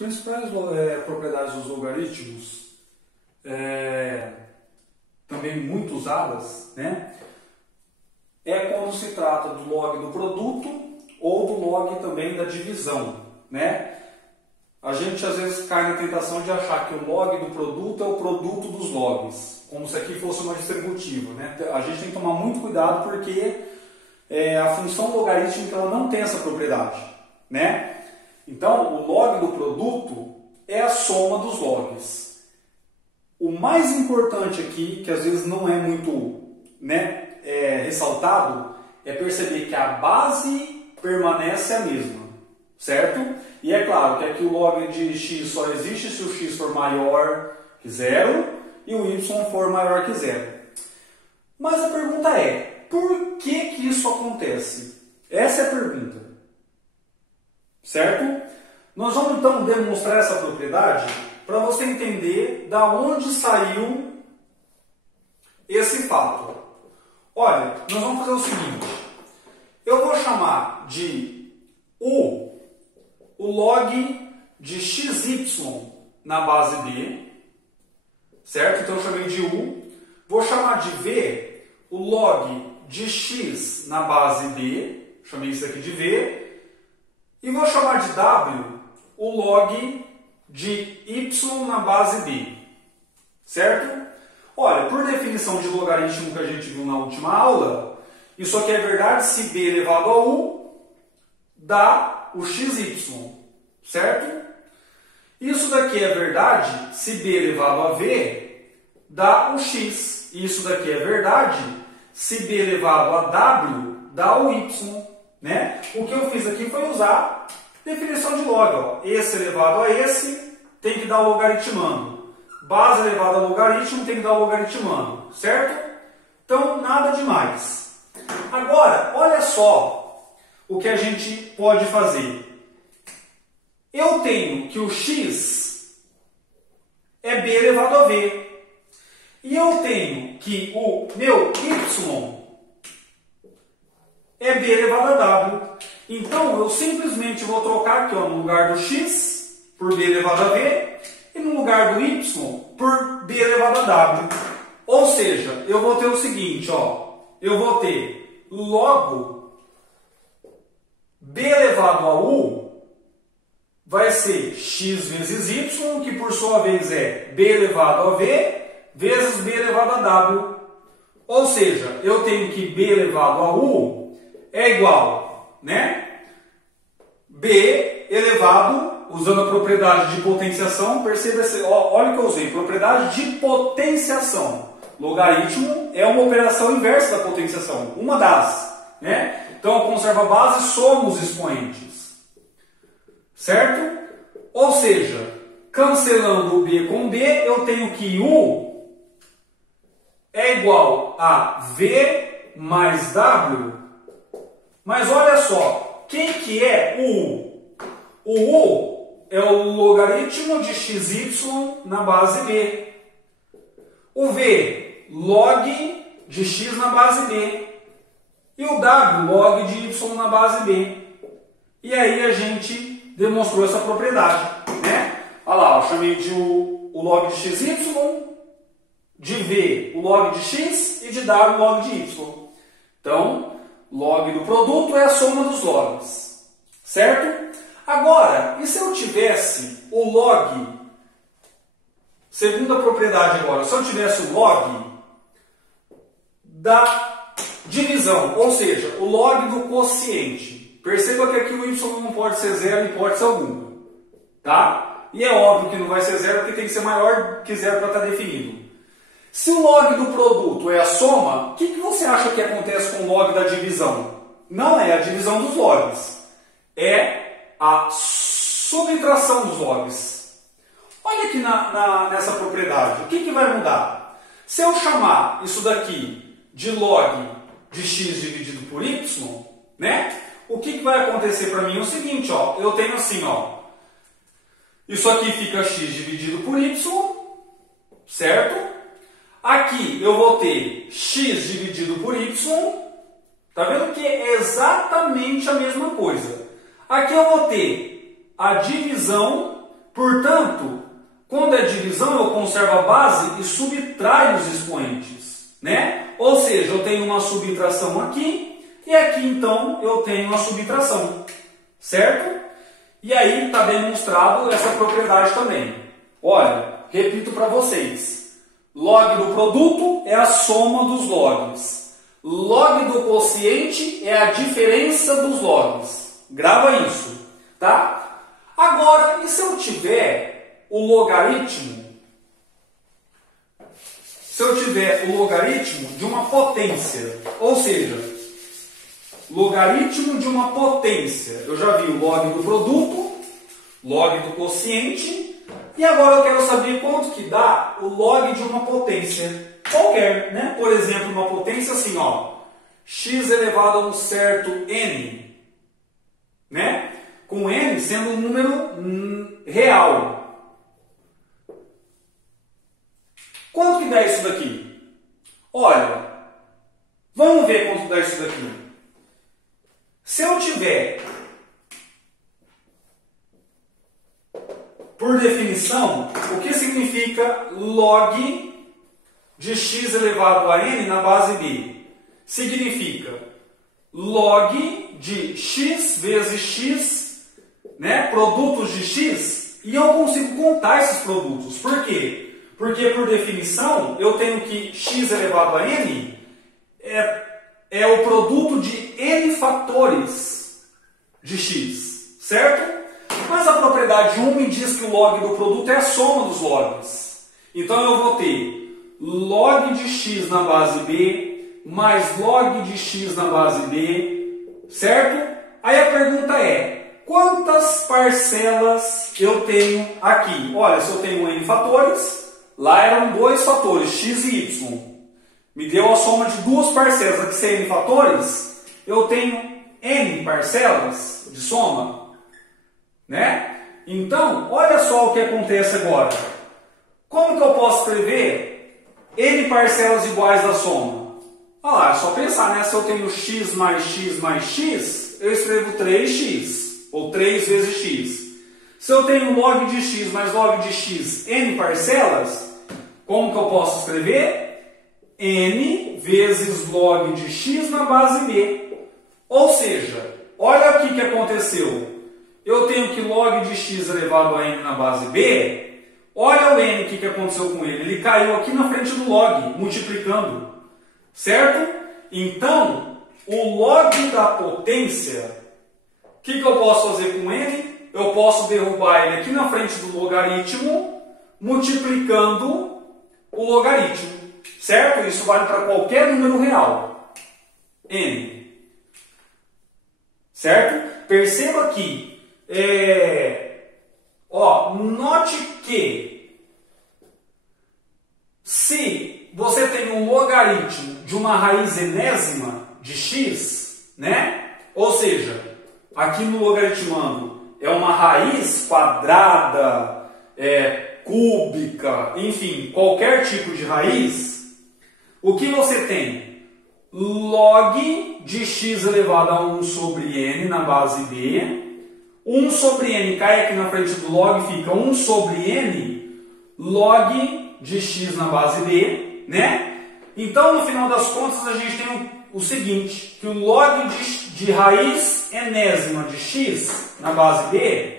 principais propriedades dos logaritmos, também muito usadas, né, é quando se trata do log do produto ou do log também da divisão, né? A gente às vezes cai na tentação de achar que o log do produto é o produto dos logs, como se aqui fosse uma distributiva, né? A gente tem que tomar muito cuidado porque a função logarítmica ela não tem essa propriedade, né? Então, o log do produto é a soma dos logs. O mais importante aqui, que às vezes não é muito, né, ressaltado, é perceber que a base permanece a mesma, certo? E é claro que aqui o log de x só existe se o x for maior que zero e o y for maior que zero. Mas a pergunta é, por que isso acontece? Essa é a pergunta. Certo? Nós vamos então demonstrar essa propriedade para você entender da onde saiu esse fato. Olha, nós vamos fazer o seguinte. Eu vou chamar de o log de xy na base b, certo? Então eu chamei de u. Vou chamar de v o log de x na base b, chamei isso aqui de v. E vou chamar de w o log de y na base b, certo? Olha, por definição de logaritmo que a gente viu na última aula, isso aqui é verdade se b elevado a u dá o xy, certo? Isso daqui é verdade se b elevado a v dá o x. Isso daqui é verdade se b elevado a w dá o y. Né? O que eu fiz aqui foi usar definição de log. Ó. Esse elevado a esse tem que dar o logaritmando. Base elevada a logaritmo tem que dar o logaritmando. Certo? Então, nada demais. Agora, olha só o que a gente pode fazer. Eu tenho que o x é b elevado a v. E eu tenho que o meu y é b elevado a w. Então, eu simplesmente vou trocar aqui ó, no lugar do x por b elevado a v e no lugar do y por b elevado a w. Ou seja, eu vou ter o seguinte, ó, eu vou ter logo b elevado a u vai ser x vezes y, que por sua vez é b elevado a v vezes b elevado a w. Ou seja, eu tenho que b elevado a u é igual, né? B elevado, usando a propriedade de potenciação, perceba, olha o que eu usei, propriedade de potenciação. Logaritmo é uma operação inversa da potenciação, uma das, né? Então eu conservo a base e somo os expoentes, certo? Ou seja, cancelando o b com b, eu tenho que u é igual a v mais w. Mas olha só, quem que é o u? O u é o logaritmo de xy na base b. O v, log de x na base b. E o w, log de y na base b. E aí a gente demonstrou essa propriedade, né? Olha lá, eu chamei de o log de xy, de v o log de x e de w o log de y. Então, log do produto é a soma dos logs, certo? Agora, e se eu tivesse o log, segunda propriedade agora, se eu tivesse o log da divisão, ou seja, o log do quociente. Perceba que aqui o y não pode ser zero em hipótese alguma, tá? E é óbvio que não vai ser zero porque tem que ser maior que zero para estar definido. Se o log do produto é a soma, o que você acha que acontece com o log da divisão? Não é a divisão dos logs, é a subtração dos logs. Olha aqui nessa propriedade, o que vai mudar? Se eu chamar isso daqui de log de x dividido por y, né? O que vai acontecer para mim é o seguinte, ó, eu tenho assim, ó, isso aqui fica x dividido por y, certo? Aqui eu vou ter x dividido por y. Está vendo que é exatamente a mesma coisa. Aqui eu vou ter a divisão Portanto, quando é divisão, eu conservo a base e subtraio os expoentes, né? Ou seja, eu tenho uma subtração aqui e aqui, então, eu tenho uma subtração, certo? E aí está demonstrado essa propriedade também. Olha, repito para vocês. Log do produto é a soma dos logs. Log do quociente é a diferença dos logs. Grava isso, tá? Agora, e se eu tiver o logaritmo? Se eu tiver o logaritmo de uma potência, ou seja, logaritmo de uma potência. Eu já vi o log do produto, log do quociente, e agora eu quero saber quanto que dá o log de uma potência qualquer, né? Por exemplo, uma potência assim, ó, x elevado a um certo n, né? Com n sendo um número real. Quanto que dá isso daqui? Olha, vamos ver quanto dá isso daqui. Se eu tiver, por definição, o que significa log de x elevado a n na base b? Significa log de x vezes x, né, produtos de x, e eu consigo contar esses produtos. Por quê? Porque, por definição, eu tenho que x elevado a n é o produto de n fatores de x, certo? Mas a propriedade 1 me diz que o log do produto é a soma dos logs. Então eu vou ter log de x na base b mais log de x na base b, certo? Aí a pergunta é, quantas parcelas eu tenho aqui? Olha, se eu tenho n fatores, lá eram 2 fatores, x e y. Me deu a soma de 2 parcelas. Aqui, se é n fatores, eu tenho n parcelas de soma, né? Então, olha só o que acontece agora. Como que eu posso escrever n parcelas iguais da soma? Olha lá, é só pensar, né? Se eu tenho x mais x mais x, eu escrevo 3x, ou 3 vezes x. Se eu tenho log de x mais log de x, n parcelas, como que eu posso escrever? N vezes log de x na base b. Ou seja, olha aqui o que aconteceu. Eu tenho que log de x elevado a n na base b. Olha o n, o que aconteceu com ele. Ele caiu aqui na frente do log, multiplicando. Certo? Então, o log da potência, o que eu posso fazer com n? Eu posso derrubar ele aqui na frente do logaritmo, multiplicando o logaritmo. Certo? Isso vale para qualquer número real. N. Certo? Perceba aqui. Note que se você tem um logaritmo de uma raiz enésima de x, né? Ou seja, aqui no logaritmando é uma raiz quadrada, cúbica, enfim, qualquer tipo de raiz. O que você tem? Log de x elevado a 1 sobre n na base b. 1 sobre n cai aqui na frente do log, fica 1 sobre n log de x na base b, né? Então, no final das contas, a gente tem o seguinte, que o log de raiz enésima de x na base b,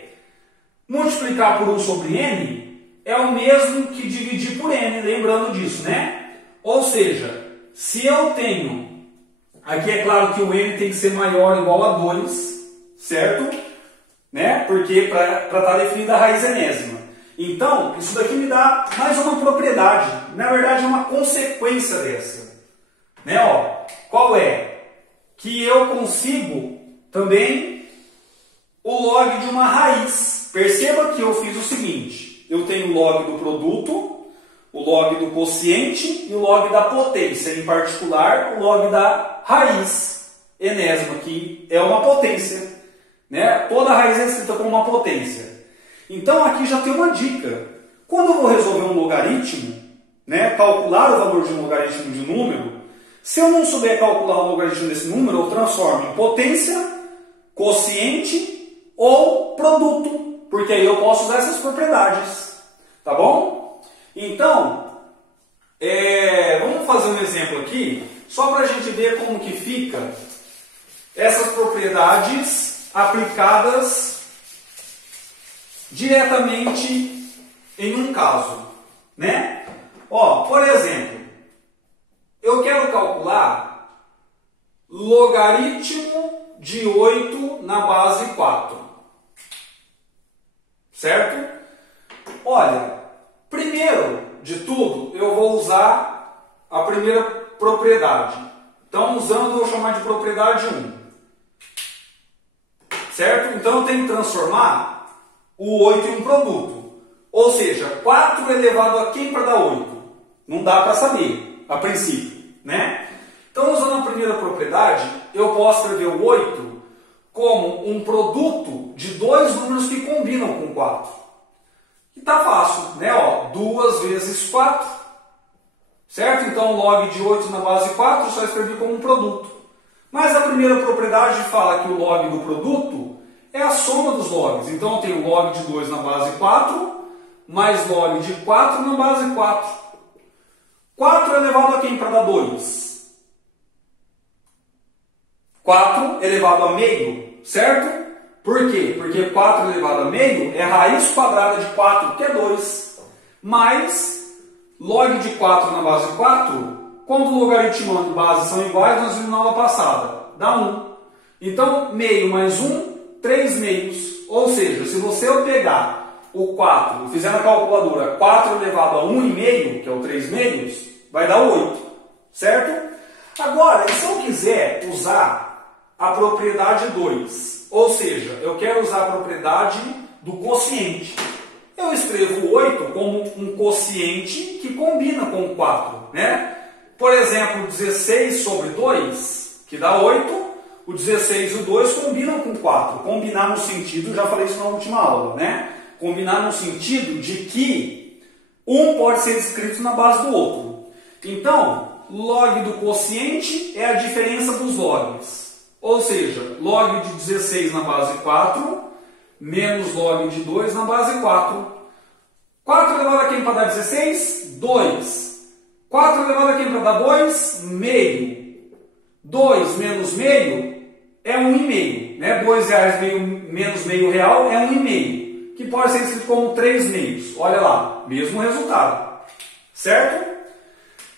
multiplicar por 1 sobre n, é o mesmo que dividir por n, lembrando disso, né? Ou seja, se eu tenho, aqui é claro que o n tem que ser maior ou igual a 2, certo? Né? Porque para estar definida a raiz enésima. Então, isso daqui me dá mais uma propriedade. Na verdade, é uma consequência dessa. Né? Qual é? Que eu consigo também o log de uma raiz. Perceba que eu fiz o seguinte. Eu tenho o log do produto, o log do quociente e o log da potência, em particular o log da raiz enésima, que é uma potência. Né? Toda raiz é escrita como uma potência. Então aqui já tem uma dica. Quando eu vou resolver um logaritmo, né, calcular o valor de um logaritmo de um número, se eu não souber calcular o logaritmo desse número, eu transformo em potência, quociente ou produto. porque aí eu posso usar essas propriedades, tá bom? Então, vamos fazer um exemplo aqui, só para a gente ver como que fica essas propriedades aplicadas diretamente em um caso, né? Ó, por exemplo, eu quero calcular logaritmo de 8 na base 4, certo? Olha, primeiro de tudo, eu vou usar a primeira propriedade. Então, usando, eu vou chamar de propriedade 1. Certo? Então, eu tenho que transformar o 8 em um produto. Ou seja, 4 elevado a quem para dar 8? Não dá para saber, a princípio, né? Então, usando a primeira propriedade, eu posso escrever o 8 como um produto de dois números que combinam com 4. E tá fácil, né? Ó, 2 vezes 4, certo? Então, log de 8 na base 4 eu só escrevi como um produto. Mas a primeira propriedade fala que o log do produto é a soma dos logs. Então, eu tenho log de 2 na base 4, mais log de 4 na base 4. 4 elevado a quem para dar 2? 4 elevado a meio, certo? Por quê? Porque 4 elevado a meio é raiz quadrada de 4, que é 2. Mais log de 4 na base 4, quando o logaritmando e base são iguais, nós vimos na aula passada, dá 1. Então, meio mais 1, 3 meios. Ou seja, se você pegar o 4 e fizer na calculadora 4 elevado a 1,5, que é o 3 meios, vai dar 8, certo? Agora, se eu quiser usar a propriedade 2, ou seja, eu quero usar a propriedade do quociente, eu escrevo o 8 como um quociente que combina com o 4, né? Por exemplo, 16 sobre 2, que dá 8, o 16 e o 2 combinam com 4. Combinar no sentido, já falei isso na última aula, né? Combinar no sentido de que um pode ser escrito na base do outro. Então, log do quociente é a diferença dos logs. Ou seja, log de 16 na base 4, menos log de 2 na base 4. 4 elevado a quem para dar 16? 2. 4 elevado a quem para dar 2? Meio. 2 menos meio é 1,5. Né? 2 reais menos meio real é 1,5. Que pode ser escrito como 3 meios. Olha lá, mesmo resultado. Certo?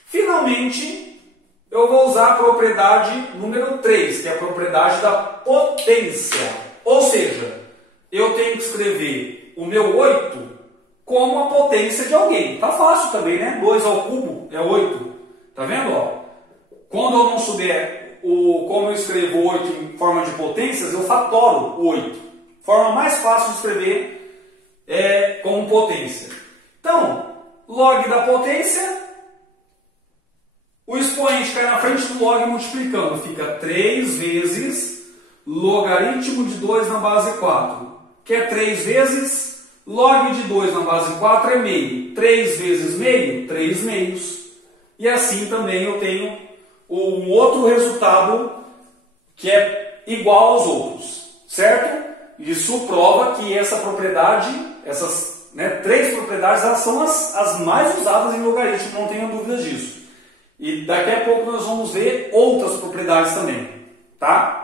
Finalmente, eu vou usar a propriedade número 3, que é a propriedade da potência. Ou seja, eu tenho que escrever o meu 8 como a potência de alguém. Tá fácil também, né? 2 ao cubo é 8. Tá vendo? Ó? Quando eu não souber como eu escrevo 8 em forma de potências, eu fatoro o 8. Forma mais fácil de escrever é como potência. Então, log da potência, o expoente cai na frente do log multiplicando. Fica 3 vezes logaritmo de 2 na base 4. Que é 3 vezes log de 2 na base 4 é meio. 3 vezes meio, 3 meios. E assim também eu tenho um outro resultado que é igual aos outros. Certo? Isso prova que essa propriedade, essas 3 propriedades, elas são as mais usadas em logaritmo, não tenho dúvidas disso. E daqui a pouco nós vamos ver outras propriedades também, tá?